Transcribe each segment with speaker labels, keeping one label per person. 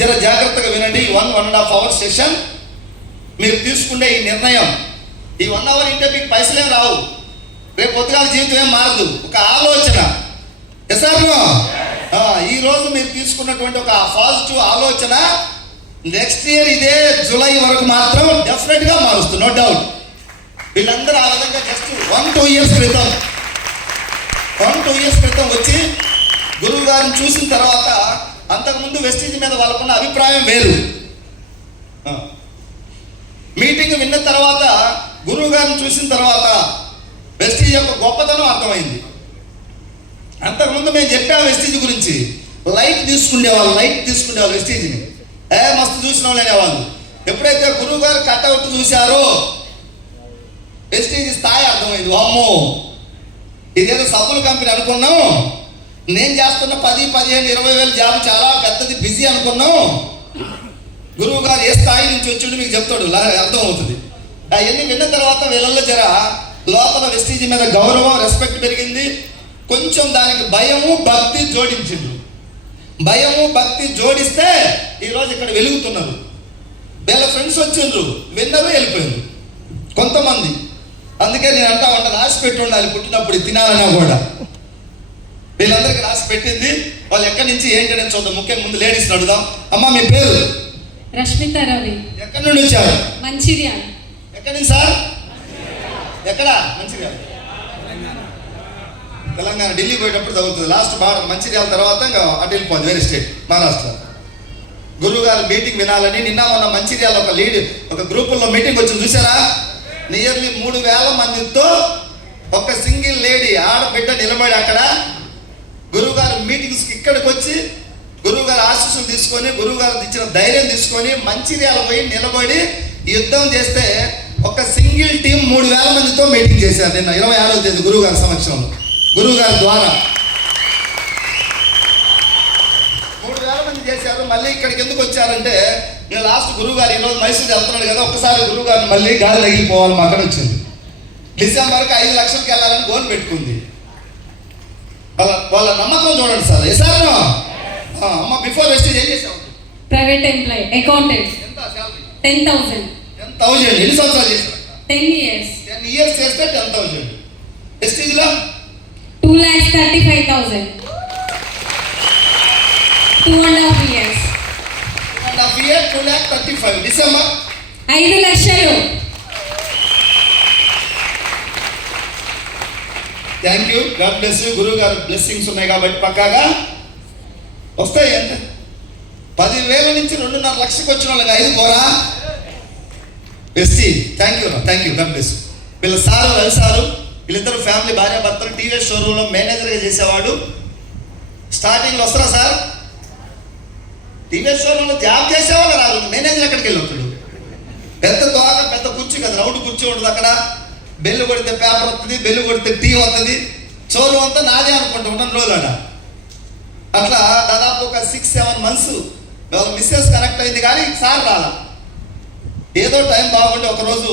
Speaker 1: జర జాగ్రత్తగా వినండి. One one and half hour session మీరు తీసుకునే ఈ నిర్ణయం. ఈ వన్ అవర్ ఇంటే మీకు పైసలేం రావు. రేపు పొద్దుగాల జీవితం ఏం మారదు. ఒక ఆలోచన. ఎసార్లో ఈ రోజు మీరు తీసుకున్నటువంటి ఒక పాజిటివ్ ఆలోచన నెక్స్ట్ ఇయర్ ఇదే జూలై వరకు మాత్రం డెఫినెట్గా మారుస్తుంది. నో డౌట్ వీళ్ళందరూ ఆ విధంగా జస్ట్ వన్ టూ ఇయర్స్ క్రితం. వన్ టూ ఇయర్స్ క్రితం వచ్చి గురువు గారిని చూసిన తర్వాత అంతకుముందు వెస్టీజ్ మీద వాళ్ళకున్న అభిప్రాయం వేరు. మీటింగ్ విన్న తర్వాత గురువు గారిని చూసిన తర్వాత వెస్టీజ్ యొక్క గొప్పతనం అర్థమైంది. అంతకుముందు మేము చెప్పాం వెస్టీజ్ గురించి. లైట్ తీసుకునేవాళ్ళు లైట్ తీసుకునేవాళ్ళు వెస్టీజ్ని. ఏ మస్తు చూసిన వాళ్ళు. అనేవాళ్ళు ఎప్పుడైతే గురువు గారు కట్అవుట్ చూశారో వెస్టీజ్ స్థాయి అర్థమైంది. అమ్మో! ఇదేదో సబ్బుల కంపెనీ అనుకున్నాం. నేను చేస్తున్న పది పదిహేను ఇరవై వేల జాబ్ చాలా పెద్దది బిజీ అనుకున్నాం. గురువు గారు ఏ స్థాయి నుంచి వచ్చిండు మీకు చెప్తాడు అర్థమవుతుంది. అవన్నీ విన్న తర్వాత వీళ్ళల్లో జర లోపల వెస్టీజ్ మీద గౌరవం రెస్పెక్ట్ పెరిగింది. కొంచెం దానికి భయము భక్తి జోడించిండు భయము భక్తి జోడిస్తే ఈరోజు ఇక్కడ వెలుగుతున్నారు. వీళ్ళ ఫ్రెండ్స్ వచ్చిండ్రు విన్నరు వెళ్ళిపోయింది కొంతమంది. అందుకే నేను అంటా ఉంటాను రాసి పెట్టి ఉండాలి పుట్టినప్పుడు తినాలన్నా కూడా. వీళ్ళందరికీ రాసి పెట్టింది. వాళ్ళు ఎక్కడి నుంచి ఏంటనే చూద్దాం. ముఖ్యంగా ముందు లేడీస్ అడుగుదాం. అమ్మ మీ పేరు?
Speaker 2: రష్మిత రవి.
Speaker 1: ఎక్కడి నుండి వచ్చారు?
Speaker 2: మంచిర్యాల.
Speaker 1: ఎక్కడి నుంచి సార్? ఎక్కడ? మంచిర్యాల. తెలంగాణ ఢిల్లీ పోయేటప్పుడు తగ్గుతుంది లాస్ట్ బాగా మంచిర్యాల తర్వాత ఇంకా అటు వెళ్ళిపోద్ది వేరే స్టేట్ మహారాష్ట్ర. గురువు గారు మీటింగ్ వినాలని నిన్న మొన్న మంచిర్యాల ఒక లీడ్ ఒక గ్రూపుల్లో మీటింగ్ వచ్చింది. చూసారా నియర్లీ మూడు వేల మందితో ఒక సింగిల్ లేడీ ఆడబిడ్డ నిలబడి అక్కడ గురువు గారు మీటింగ్స్కి ఇక్కడికి వచ్చి గురువు గారు ఆశీస్సులు తీసుకొని గురువు గారు ఇచ్చిన ధైర్యం తీసుకొని మంచిర్యాల పోయి నిలబడి యుద్ధం చేస్తే ఒక సింగిల్ టీం మూడు వేల మందితో మీటింగ్ చేశారు నిన్న ఇరవై ఆరో తేదీ గురువు గారి సమక్షంలో. గురువు గారి ద్వారా. మూడు వేల మంది చేశారు మళ్ళీ ఇక్కడికి ఎందుకు వచ్చారంటే నేను లాస్ట్ గురువు గారు ఈరోజు మైసూర్ వెళ్తున్నాడు కదా ఒకసారి గురువు గారిని మళ్ళీ గాలి తగిలిపోవాలి మా అక్కడ వచ్చింది. డిసెంబర్కి ఐదు లక్షలకి వెళ్ళాలని గోల్ పెట్టుకుంది. వాళ్ళ వాళ్ళ నమ్మకం చూడండి సార్. ఏ సార్ అమ్మ బిఫోర్ వెస్టేజ్ ఏం చేసావు?
Speaker 2: Private employee accountant.
Speaker 1: ఎంత salary
Speaker 2: ten thousand.
Speaker 1: Ten thousand ఎన్ని సంవత్సరాలు చేశారు
Speaker 2: టెన్ ఇయర్స్.
Speaker 1: టెన్ ఇయర్స్ చేస్తే ten thousand వెస్టేజ్లో
Speaker 2: two lakhs thirty five thousand two and half years
Speaker 1: and half year two lakh thirty five December
Speaker 2: ఐదు లక్షలు
Speaker 1: thank you God bless you గురువు గారు blessings ఉన్నాయి కాబట్టి పక్కాగా వస్తాయి ఎంత పదివేల నుంచి రెండున్నర లక్షకు వచ్చిన వాళ్ళకి ఐదు కోరా బెస్సీ thank you thank you God bless వీళ్ళ సారు రవి సారు వీళ్ళిద్దరు ఫ్యామిలీ భార్య భర్తలు టీవీ షోరూంలో మేనేజర్గా చేసేవాడు. స్టార్టింగ్లో వస్తారా సార్? టీవీఎస్ షోరూంలో జాబ్ చేసేవాళ్ళు రాదు మేనేజర్ ఎక్కడికి వెళ్ళొస్తాడు పెద్ద తోక పెద్ద కుర్చీ కదా రౌండ్ కుర్చీ ఉంటుంది అక్కడ. బెల్లు కొడితే పేపర్ వస్తుంది బెల్లు కొడితే టీ వస్తుంది చోరు అంతా నాదే అనుకుంటా ఉంటాను రోజులు అట్లా దాదాపు ఒక six seven months misses connect అయింది కానీ సార్ రాలా. ఏదో టైం బాగుంటే ఒకరోజు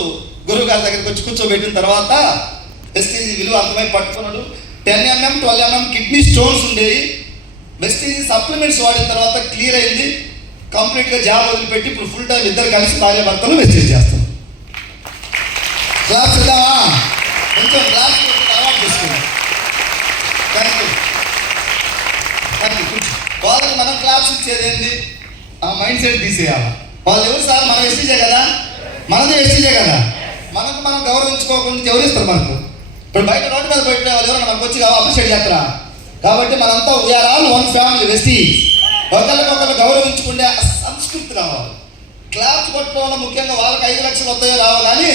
Speaker 1: గురువు గారి దగ్గరికి వచ్చి కూర్చోబెట్టిన తర్వాత వెస్టీజీ విలువ అర్థమై పట్టుకున్నాడు. Ten MM twelve MM kidney stones ఉండేవి. వెస్టీజీ సప్లిమెంట్స్ వాడిన తర్వాత క్లియర్ అయింది. కంప్లీట్గా జాబ్ వదిలిపెట్టి ఇప్పుడు ఫుల్ టైం ఇద్దరు కలిసి భార్య భర్తలు వెస్టేజ్ చేస్తాం క్లాస్ ఇద్దామా కొంచెం క్లాస్ అలవాటు చేసుకున్నాం థ్యాంక్ యూ వాళ్ళకి మనం క్లాస్ ఇచ్చేది ఏంటి ఆ మైండ్ సెట్ తీసేయాలి. వాళ్ళు ఎవరు సార్? మనం ఎస్టీజే కదా? మనది ఎస్టీజే కదా? మనకు మనం గౌరవించుకోకుండా ఎవరు ఇస్తారు మనకు? ఇప్పుడు బయట రోడ్డు మీద పెట్టిన వాళ్ళు ఎవరు మనకు వచ్చి అప్రిషియేట్ చేస్తారా? కాబట్టి మనంతా వీఆర్ ఆల్ వన్ ఫ్యామిలీ వెస్టీ ఒకరికొకరు గౌరవించుకుంటే సంస్కృతి రావాలి. క్లాస్ కొట్టడం వల్ల ముఖ్యంగా వాళ్ళకి ఐదు లక్షలు వస్తాయో రావు కానీ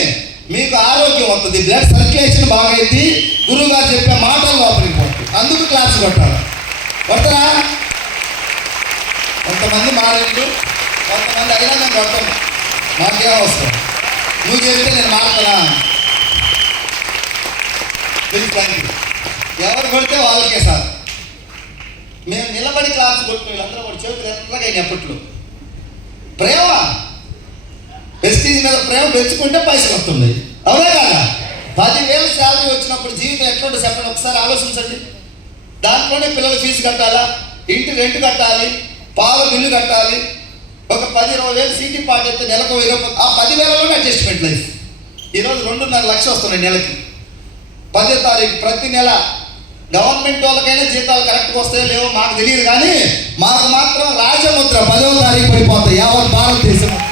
Speaker 1: మీకు ఆరోగ్యం వస్తుంది. బ్లడ్ సర్క్యులేషన్ బాగైంది. గురువు గారు చెప్పే మాటలు లోపలికి పోతుంది అందుకు క్లాస్ కొట్టాడు కొడతారా? కొంతమంది మారేళ్ళు కొంతమంది అయినా నేను కొట్టను. నాకేం వస్తాను నువ్వు చెప్తే నేను మారుతానా? ఎవరు కొడితే వాళ్ళకే సార్. మేము నిలబడి క్లాస్ కొట్టిన వీళ్ళందరూ కూడా చేతులు ఎర్రగా ఎప్పట్లో ప్రేమ? మీద ప్రేమ పెంచుకుంటే పైసలు వస్తుంది అవునా కదా? పదివేలు శాలరీ వచ్చినప్పుడు జీవితం ఎట్లుంటే చెప్పండి? ఒకసారి ఆలోచించండి. దాంట్లోనే పిల్లల ఫీజు కట్టాలా? ఇంటి రెంట్ కట్టాలి పాల బిల్లు కట్టాలి. ఒక పది ఇరవై వేలు సీటీ పాట అయితే నెలకు ఇరవై ఆ పదివేలలోనే అడ్జస్ట్మెంట్ లైఫ్. ఈరోజు రెండున్నర లక్షలు వస్తున్నాయి నెలకి. పదో తారీఖు ప్రతి నెల గవర్నమెంట్ వాళ్ళకైనా జీతాలు కరెక్ట్గా వస్తాయో లేవో మాకు తెలియదు కానీ మాకు మాత్రం రాజముద్ర పదవ తారీఖు పడిపోతాయి యావత్ భారతదేశం